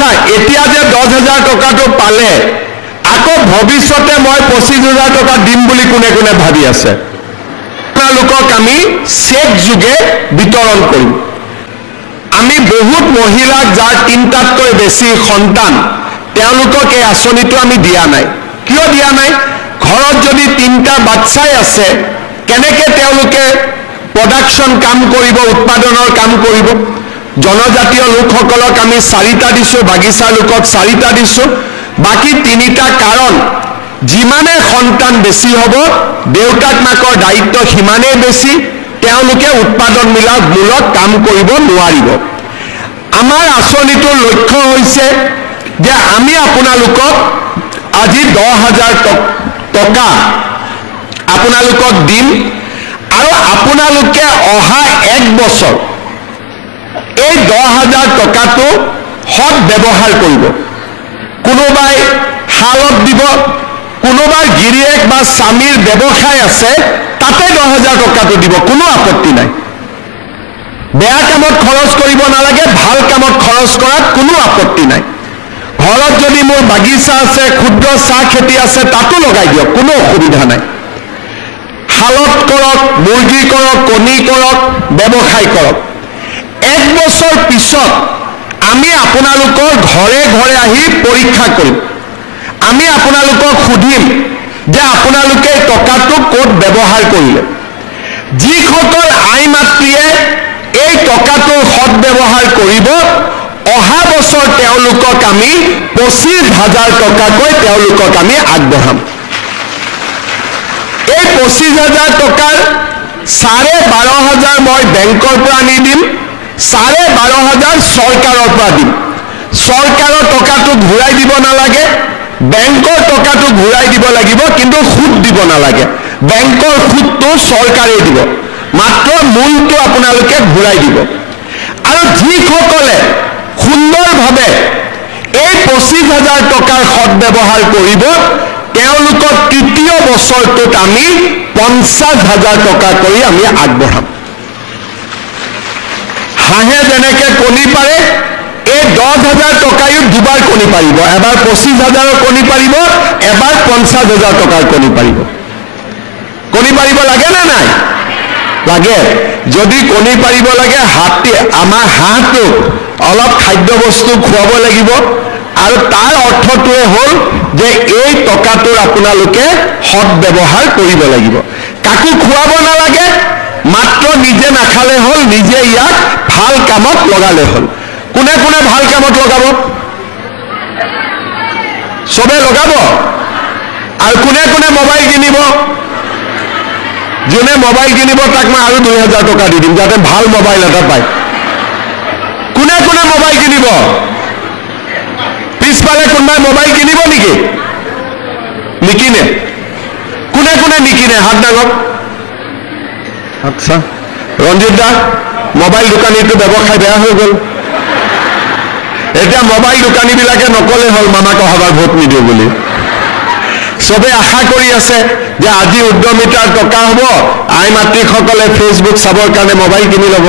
আচ্ছা এতিয়া যে 10,000 টকাটো পালে আকৌ ভৱিষ্যতে মই 25,000 টকা দিম বুলি কোনে কোনে ভাবি আছে আপোনালোকক আমি চেক যোগে বিতৰণ কৰিম আমি বহুত মহিলাক যাৰ 3টাতকৈ বেছি সন্তান তেওঁলোকক এই আঁচনিটো আমি দিয়া নাই কিয় দিয়া নাই ঘৰত যদি 3টা বাচ্চাই আছে কেনেকৈ তেওঁলোকে প্ৰডাকশ্যন কাম কৰিব উৎপাদনৰ কাম কৰিব জনজাতীয় লোকসকলক আমি 4টা দিছোঁ বাগিচাৰ লোকক 4টা দিছোঁ বাকি 3টা কাৰণ যিমানে সন্তান বেছি হ'ব দেউতাক মাকৰ দায়িত্ব সিমানেই বেছি তেওঁলোকে উৎপাদন মূলক কাম কৰিব নোৱাৰিব আমাৰ আঁচনিটোৰ লক্ষ্য হৈছে যে আমি আপোনালোকক আজি 10,000 টকা আপোনালোকক দিম আৰু আপোনালোকে অহা 1 বছৰ এই 10,000 টকাটো সৎ ব্যৱহাৰ কৰিব কোনোবাই হালত দিব কোনোবাই গিৰিয়েক বা স্বামীৰ ব্যৱসায় আছে তাতে 10,000 টকাটো দিব কোনো আপত্তি নাই বেয়া কামত খৰচ কৰিব নালাগে ভাল কামত খৰচ কৰাত কোনো আপত্তি নাই ঘৰত যদি মোৰ বাগিচা আছে ক্ষুদ্ৰ চাহ খেতি আছে তাতো লগাই দিয়ক কোনো অসুবিধা নাই হালত কৰক মুৰ্গী কৰক কণী কৰক ব্যৱসায় কৰক 1 বছৰ পিছত আমি আপোনালোকৰ ঘৰে ঘৰে আহি পৰীক্ষা কৰিম আমি আপোনালোকক সুধিম যে আপোনালোকে টকাটো ক'ত ব্যৱহাৰ কৰিলে যিসকল আই মাতৃয়ে এই টকাটোৰ সৎ ব্যৱহাৰ কৰিব অহা বছৰ তেওঁলোকক আমি 25,000 টকাকৈ তেওঁলোকক আমি আগবঢ়াম এই 25,000 টকাৰ 12,500 মই বেংকৰ পৰা আনি দিম 12,500 চৰকাৰৰ পৰা দিম চৰকাৰৰ টকাটো ঘূৰাই দিব নালাগে বেংকৰ টকাটো ঘূৰাই দিব লাগিব কিন্তু সুদ দিব নালাগে বেংকৰ সুদটো চৰকাৰে দিব মাত্ৰ মূলটো আপোনালোকে ঘূৰাই দিব আৰু যিসকলে সুন্দৰভাৱে এই 25,000 টকাৰ সৎ ব্যৱহাৰ কৰিব তেওঁলোকক তৃতীয় বছৰটোত আমি 50,000 টকা কৰি আমি আগবঢ়াম হাঁহে যেনেকৈ কণী পাৰে এই 10,000 টকায়ো দুবাৰ কণী পাৰিব এবাৰ 25,000 কণী পাৰিব এবাৰ 50,000 টকাৰ কণী পাৰিব কণী পাৰিব লাগে না নাই লাগে যদি কণী পাৰিব লাগে আমাৰ হাঁহটো অলপ খাদ্য বস্তু খুৱাব লাগিব আৰু তাৰ অৰ্থটোৱে হ'ল যে এই টকাটোৰ আপোনালোকে সৎ ব্যৱহাৰ কৰিব লাগিব কাকো খুৱাব নালাগে মাত্ৰ নিজে নাখালে হ'ল নিজে ইয়াক ভাল কামত লগালে হ'ল কোনে কোনে ভাল কামত লগাব সবে লগাব আৰু কোনে কোনে মোবাইল কিনিব যোনে মোবাইল কিনিব তাক মই আৰু 2,000 টকা দি দিম যাতে ভাল মোবাইল এটা পায় কোনে কোনে মোবাইল কিনিব পিছফালে কোনোবাই মোবাইল কিনিব নেকি নিকিনে কোনে কোনে নিকিনে হাত ডাঙক আচ্ছা ৰঞ্জিত দা মোবাইল দোকানীটো ব্যৱসায় বেয়া হৈ গ'ল এতিয়া মোবাইল দোকানীবিলাকে নকলে হ'ল মামাক অহাবাৰ ভোট নিদিওঁ বুলি সবে আশা কৰি আছে যে আজি উদ্যমিতাৰ টকা হ'ব আই মাতৃসকলে ফেচবুক চাবৰ কাৰণে মোবাইল কিনি ল'ব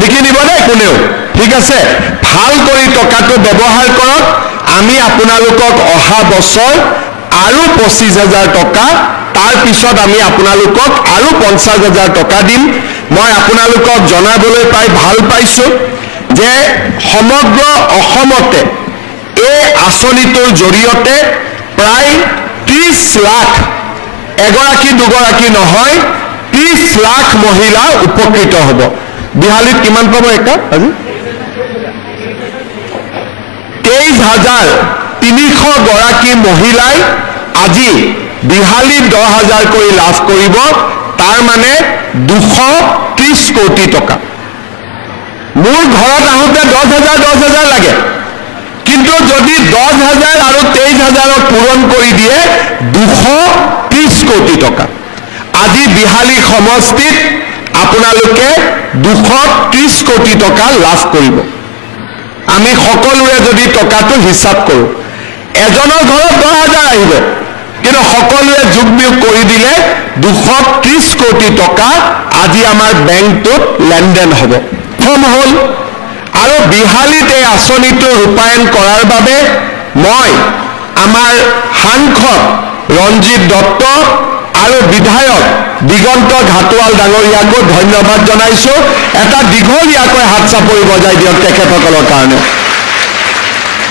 নিকিনিব দেই কোনেও ঠিক আছে ভাল কৰি টকাটো ব্যৱহাৰ কৰক আমি আপোনালোকক অহা বছৰ আৰু 25,000 টকা তাৰ পিছত আমি আপোনালোকক আৰু 50,000 টকা দিম মই আপোনালোকক জনাবলৈ পাই ভাল পাইছোঁ যে সমগ্ৰ অসমতে এই আঁচনিটোৰ জৰিয়তে প্ৰায় 30 লাখ এগৰাকী দুগৰাকী নহয় 30 লাখ মহিলা উপকৃত হ'ব বিহালীত কিমান পাব এটা আজি 23,300 গৰাকী মহিলাই আজি বিহালীত 10,000 কৰি লাভ কৰিব তাৰ মানে 230 কোটি টকা মোৰ ঘৰত আহোঁতে 10,000 লাগে কিন্তু যদি 10,000 আৰু 23,000 পূৰণ কৰি দিয়ে 230 কোটি টকা আজি বিহালী সমষ্টিত আপোনালোকে 230 কোটি টকা লাভ কৰিব আমি সকলোৱে যদি টকাটো হিচাপ কৰোঁ এজনৰ ঘৰত 10,000 আহিব কিন্তু সকলোৱে যোগ বিয়োগ কৰি দিলে 230 কোটি টকা আজি আমাৰ বেংকটোত লেনদেন হ'ব প্ৰথম হ'ল আৰু বিহালীত এই আঁচনিটো ৰূপায়ণ কৰাৰ বাবে মই আমাৰ সাংসদ ৰঞ্জিত দত্ত আৰু বিধায়ক দিগন্ত ঘাটোৱাল ডাঙৰীয়াকো ধন্যবাদ জনাইছো। এটা দীঘলীয়াকৈ হাত চাপৰি বজাই দিয়ক তেখেতসকলৰ কাৰণে।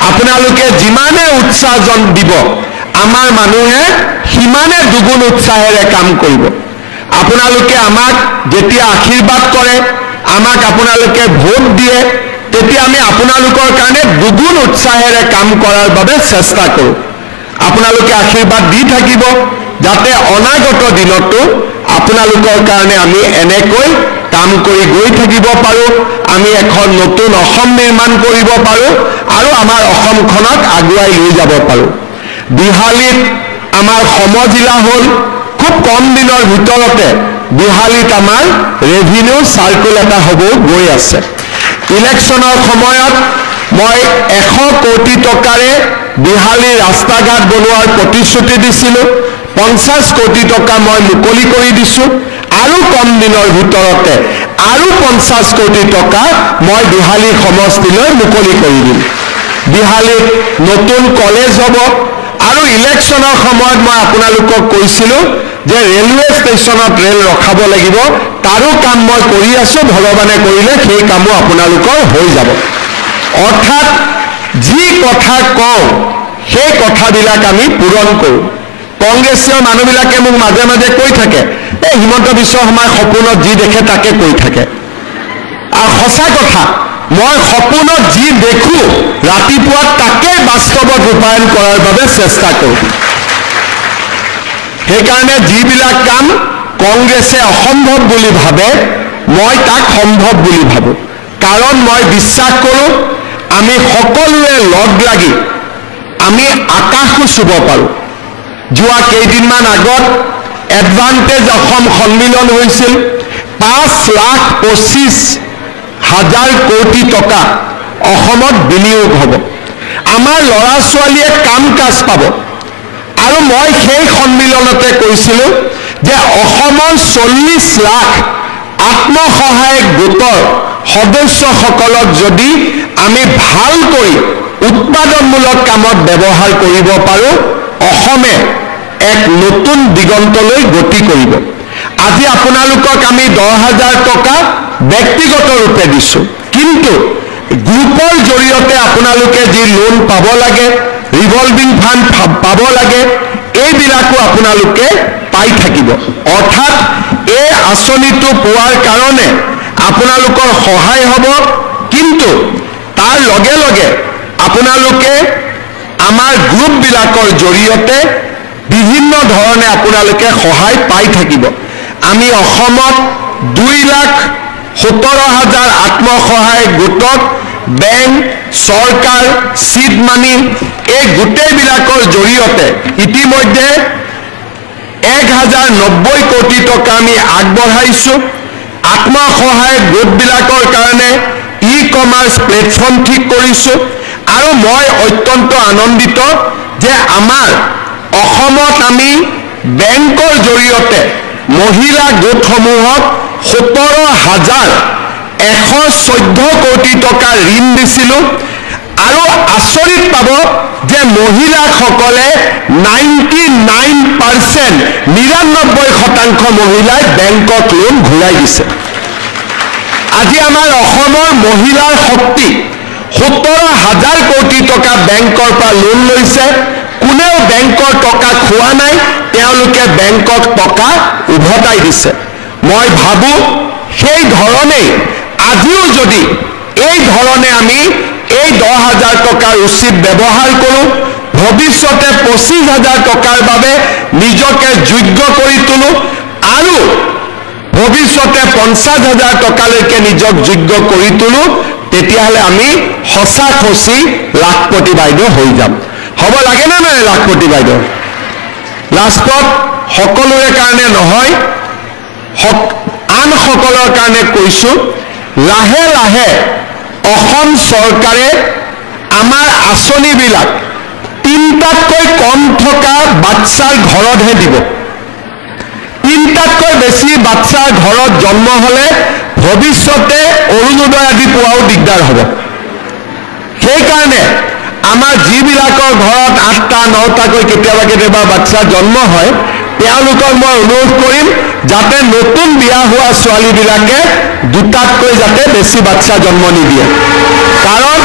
আপোনালোকে যিমানে উৎসাহ দিব আমাৰ মানুহে সিমানে দুগুণ উৎসাহেৰে কাম কৰিব। আপোনালোকে আমাক যেতিয়া আশীৰ্বাদ কৰে, আমাক আপোনালোকে ভোট দিয়ে, তেতিয়া আমি আপোনালোকৰ কাৰণে দুগুণ উৎসাহেৰে কাম কৰাৰ বাবে চেষ্টা কৰোঁ। আপোনালোকে আশীৰ্বাদ দি থাকিব যাতে অনাগত দিনতো আপোনালোকৰ কাৰণে আমি এনেকৈ কাম কৰি গৈ থাকিব পাৰোঁ, আমি এখন নতুন অসম নিৰ্মাণ কৰিব পাৰোঁ আৰু আমাৰ অসমখনক আগুৱাই লৈ যাব পাৰোঁ। বিহালীত আমাৰ সমজিলা হ'ল, খুব কম দিনৰ ভিতৰতে বিহালীত আমাৰ ৰেভিনিউ চাৰ্কুল এটা হ'ব গৈ আছে। ইলেকশ্যনৰ সময়ত মই 100 কোটি টকাৰে বিহালীৰ ৰাস্তা ঘাট বনোৱাৰ প্ৰতিশ্ৰুতি দিছিলোঁ। 50 কোটি টকা মই মুকলি কৰি দিছোঁ আৰু কম দিনৰ ভিতৰতে আৰু 50 কোটি টকা মই বিহালী সমষ্টিলৈ মুকলি কৰি দিম। বিহালীত নতুন কলেজ হ'ব আৰু ইলেকশ্যনৰ সময়ত মই আপোনালোকক কৈছিলোঁ যে ৰেলৱে ষ্টেচনত ৰেল ৰখাব লাগিব, তাৰো কাম মই কৰি আছোঁ। ভগৱানে কৰিলে সেই কামো আপোনালোকৰ হৈ যাব। অৰ্থাৎ যি কথা কওঁ সেই কথাবিলাক আমি পূৰণ কৰোঁ। কংগ্ৰেছীয় মানুহবিলাকে মোক মাজে মাজে কৈ থাকে, এই হিমন্ত বিশ্ব শৰ্মাই সপোনত যি দেখে তাকে কৈ থাকে। আৰু সঁচা কথা, মই সপোনত যি দেখোঁ ৰাতিপুৱা তাকে বাস্তৱত ৰূপায়ণ কৰাৰ বাবে চেষ্টা কৰোঁ। সেইকাৰণে যিবিলাক কাম কংগ্ৰেছে অসম্ভৱ বুলি ভাবে মই তাক সম্ভৱ বুলি ভাবোঁ। কাৰণ মই বিশ্বাস কৰোঁ আমি সকলোৱে লগ লাগি আমি আকাশো চুব পাৰোঁ। যোৱা কেইদিনমান আগত এডভান্টেজ অসম সন্মিলন হৈছিল। 5,25,000 কোটি টকা অসমত বিনিয়োগ হ'ব। আমাৰ ল'ৰা ছোৱালীয়ে কাম কাজ পাব। আৰু মই সেই সন্মিলনতে কৈছিলোঁ যে অসমৰ 40 লাখ আত্মসহায়ক গোটৰ সদস্যসকলক যদি আমি ভালকৈ উৎপাদনমূলক কামত ব্যৱহাৰ কৰিব পাৰোঁ, অসমে এক নতুন দিগন্তলৈ গতি কৰিব। আজি আপোনালোকক আমি 10,000 টকা ব্যক্তিগত ৰূপে দিছোঁ, কিন্তু গ্ৰুপৰ জৰিয়তে আপোনালোকে যি লোন পাব লাগে, ৰিভলভিং ফাণ্ড পাব লাগে, এইবিলাকো আপোনালোকে পাই থাকিব। অৰ্থাৎ এই আঁচনিটো পোৱাৰ কাৰণে আপোনালোকৰ সহায় হ'ব, কিন্তু তাৰ লগে লগে আপোনালোকে আমাৰ গ্ৰুপবিলাকৰ জৰিয়তে বিভিন্ন ধৰণে আপোনালোকে সহায় পাই থাকিব। আমি অসমত 2,17,000 আত্মসহায়ক গোটক বেংক, চৰকাৰ, চিড মানি এই গোটেইবিলাকৰ জৰিয়তে ইতিমধ্যে 1,090 কোটি টকা আমি আগবঢ়াইছোঁ। আত্মসহায়ক গোটবিলাকৰ কাৰণে ই-কমাৰ্চ প্লেটফৰ্ম ঠিক কৰিছোঁ। আৰু মই অত্যন্ত আনন্দিত যে আমাৰ অসমত আমি বেংকৰ জৰিয়তে মহিলা গোটসমূহক 17,114 কোটি টকা ঋণ দিছিলোঁ। আৰু আচৰিত পাব যে মহিলাসকলে 99% মহিলাই বেংকক লোন ঘূৰাই দিছে। আজি আমাৰ অসমৰ মহিলাৰ শক্তি 17,000 কোটি টকা বেংকৰ পৰা লোন লৈছে। কোনেও বেংকৰ টকা খোৱা নাই, তেওঁলোকে বেংকক টকা উভতাই দিছে। মই ভাবোঁ সেই ধৰণেই আজিও যদি এই ধৰণে আমি এই 10,000 টকাৰ উচিত ব্যৱহাৰ কৰোঁ, ভৱিষ্যতে 25,000 টকাৰ বাবে নিজকে যোগ্য কৰি তোলোঁ আৰু ভৱিষ্যতে 50,000 টকালৈকে নিজক যোগ্য কৰি তোলোঁ, তেতিয়াহ'লে আমি সঁচা-সঁচি লাখপতি বাইদেউ হৈ যাম। হ'ব লাগে নে নাই লাখপতি বাইদেউ? লাষ্টত সকলোৰে কাৰণে নহয়, আনসকলৰ কাৰণে কৈছোঁ, লাহে লাহে অসম চৰকাৰে আমাৰ আঁচনিবিলাক 3টাতকৈ কম থকা বাচ্চাৰ ঘৰতহে দিব। 3টাতকৈ বেছি বাচ্চাৰ ঘৰত জন্ম হ'লে ভৱিষ্যতে অৰুণোদয় আদি পোৱাও দিগদাৰ হ'ব। সেইকাৰণে আমাৰ যিবিলাকৰ ঘৰত 8টা 9টাকৈ কেতিয়াবা বাচ্চা জন্ম হয়, তেওঁলোকক মই অনুৰোধ কৰিম যাতে নতুন বিয়া হোৱা ছোৱালীবিলাকে 2টাতকৈ যাতে বেছি বাচ্চা জন্ম নিদিয়ে। কাৰণ